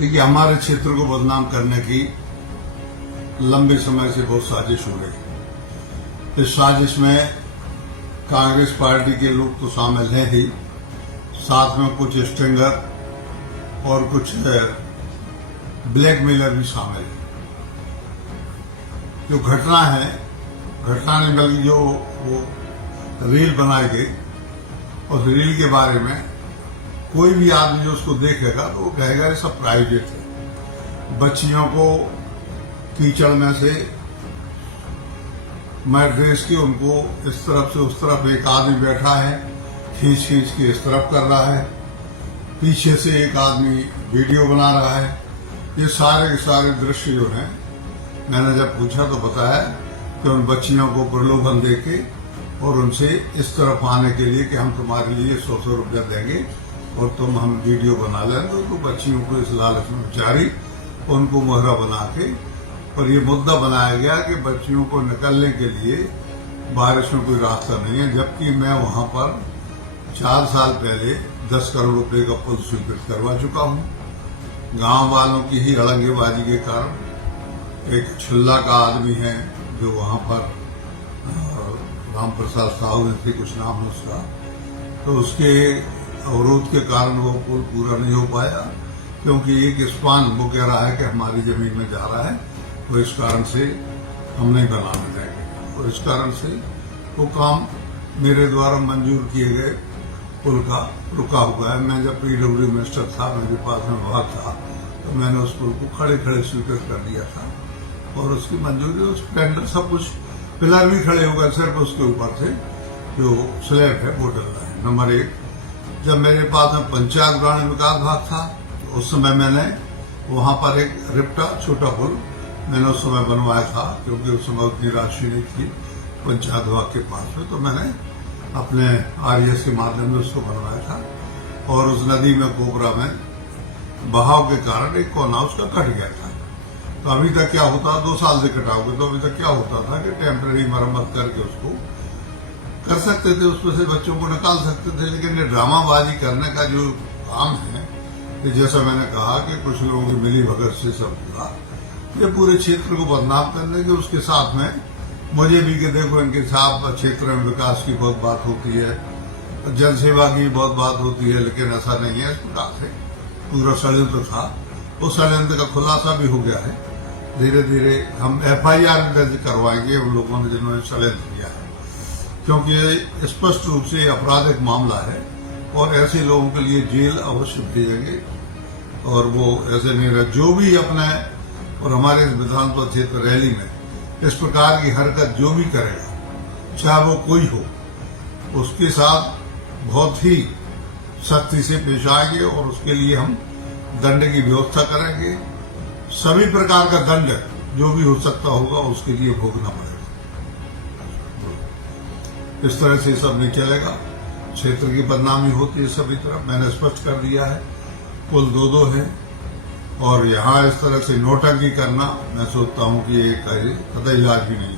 देखिए, हमारे क्षेत्र को बदनाम करने की लंबे समय से बहुत साजिश हो रही। इस साजिश में कांग्रेस पार्टी के लोग तो शामिल हैं ही, साथ में कुछ स्ट्रिंगर और कुछ ब्लैकमेलर भी शामिल हैं। जो घटना नहीं बल्कि जो वो रील बनाई गई, उस रील के बारे में कोई भी आदमी जो उसको देखेगा तो वो कहेगा ये सब प्राइवेट है। बच्चियों को कीचड़ में से मैं ड्रेस की उनको इस तरफ से उस तरफ एक आदमी बैठा है, खींच के इस तरफ कर रहा है, पीछे से एक आदमी वीडियो बना रहा है। ये सारे के सारे दृश्य जो हैं, मैंने जब पूछा तो बताया कि उन बच्चियों को प्रलोभन देके और उनसे इस तरफ आने के लिए कि हम तुम्हारे लिए 100 रुपया देंगे और तुम हम वीडियो बना लें, तो बच्चियों को इस लालच में बेचारी उनको मोहरा बना के, और ये मुद्दा बनाया गया कि बच्चियों को निकलने के लिए बारिश में कोई रास्ता नहीं है। जबकि मैं वहां पर 4 साल पहले 10 करोड़ रुपए का पुल स्वीकृत करवा चुका हूं। गांव वालों की ही अड़ंगेबाजी के कारण एक छुल्ला का आदमी है जो वहां पर राम प्रसाद साहू थे, कुछ नाम है उसका, तो उसके अवरोध के कारण वो पुल पूरा नहीं हो पाया, क्योंकि एक स्पान वो कह रहा है कि हमारी जमीन में जा रहा है, तो इस कारण से हम नहीं बनाने देंगे। और इस कारण से वो काम मेरे द्वारा मंजूर किए गए पुल का रुका हुआ है। मैं जब PW मिनिस्टर था, मेरे पास में विभाग था, तो मैंने उस पुल को खड़े स्वीकृत कर दिया था और उसकी मंजूरी, उस टेंडर सब कुछ, पिलर भी खड़े हो गए, सिर्फ उसके ऊपर से जो स्लैब है वो डल रहा है। नंबर 1, जब मेरे पास में पंचायत ग्रामीण विकास विभाग था, उस समय मैंने वहां पर एक रिप्टा छोटा पुल मैंने उस समय बनवाया था, क्योंकि उस समय उतनी राशि नहीं थी पंचायत विभाग के पास में, तो मैंने अपने RES के माध्यम से उसको बनवाया था। और उस नदी में कोबरा में बहाव के कारण एक कोना उसका कट गया था। तो अभी तक क्या होता, 2 साल से कटा होगा, तो अभी तक क्या होता था कि टेम्पररी मरम्मत करके उसको कर सकते थे, उसमें से बच्चों को निकाल सकते थे। लेकिन ये ड्रामाबाजी करने का जो काम है, कि जैसा मैंने कहा कि कुछ लोगों की मिली भगत से सब हुआ, ये पूरे क्षेत्र को बदनाम करने के, उसके साथ में मुझे भी कि देखो इनके साथ क्षेत्र में विकास की बहुत बात होती है, जन सेवा की बहुत बात होती है, लेकिन ऐसा नहीं है। इस प्रकार से पूरा षड्यंत्र था, उस षड्यंत्र का खुलासा भी हो गया है। धीरे धीरे हम FIR दर्ज करवाएंगे उन लोगों ने जिन्होंने षड्यंत्र किया है, क्योंकि स्पष्ट रूप से आपराधिक मामला है और ऐसे लोगों के लिए जेल अवश्य भेजेंगे। और वो ऐसे नहीं रहे जो भी अपने और हमारे विधानसभा क्षेत्र रैली में इस प्रकार की हरकत जो भी करेगा, चाहे वो कोई हो, उसके साथ बहुत ही सख्ती से पेश आएंगे और उसके लिए हम दंड की व्यवस्था करेंगे। सभी प्रकार का दंड जो भी हो सकता होगा उसके लिए भोगना पड़ेगा। इस तरह से सब नहीं चलेगा, क्षेत्र की बदनामी होती है सभी तरफ। मैंने स्पष्ट कर दिया है, पुल 2 है, और यहाँ इस तरह से नोटंकी करना, मैं सोचता हूँ कि ये कतई इलाज भी नहीं।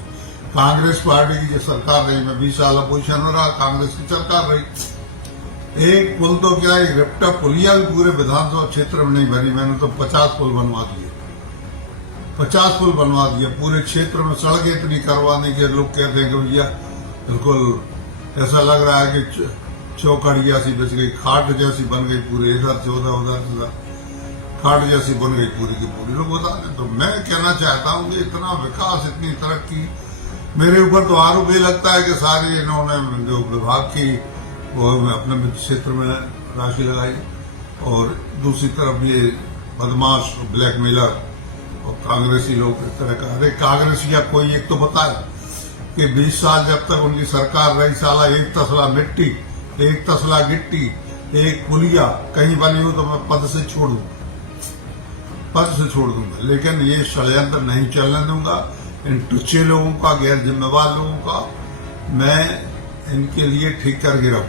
कांग्रेस पार्टी की जो सरकार रही, मैं 20 साल अपोजिशन में रहा, कांग्रेस की सरकार रही, एक पुल तो क्या, एक रिप्टा पुलिया भी पूरे विधानसभा क्षेत्र में नहीं बनी। मैंने तो 50 पुल बनवा दिए, 50 पुल बनवा दिया पूरे क्षेत्र में। सड़कें इतनी करवाने के लोग कहते हैं कि भैया बिल्कुल ऐसा लग रहा है कि चौकड़िया सी बच गई, खाट जैसी बन गई पूरे, इधर 14 उधर खाट जैसी बन गई पूरी की पूरी। लोग बता दें, तो मैं कहना चाहता हूँ कि इतना विकास, इतनी तरक्की, मेरे ऊपर तो आरोप ये लगता है कि सारी इन्होंने जो विभाग की वो अपने क्षेत्र में राशि लगाई, और दूसरी तरफ ये बदमाश ब्लैकमेलर और कांग्रेसी लोग इस तरह का। अरे कांग्रेसी या कोई एक तो बताए कि 20 साल जब तक उनकी सरकार रही, साला एक तसला मिट्टी, एक तसला गिट्टी, एक पुलिया कहीं बनी हो तो मैं पद से छोड़ दूंगा। लेकिन ये षड्यंत्र नहीं चलने दूंगा। इन टुच्चे लोगों का, गैर जिम्मेवार लोगों का मैं इनके लिए ठीक करके रखूंगा।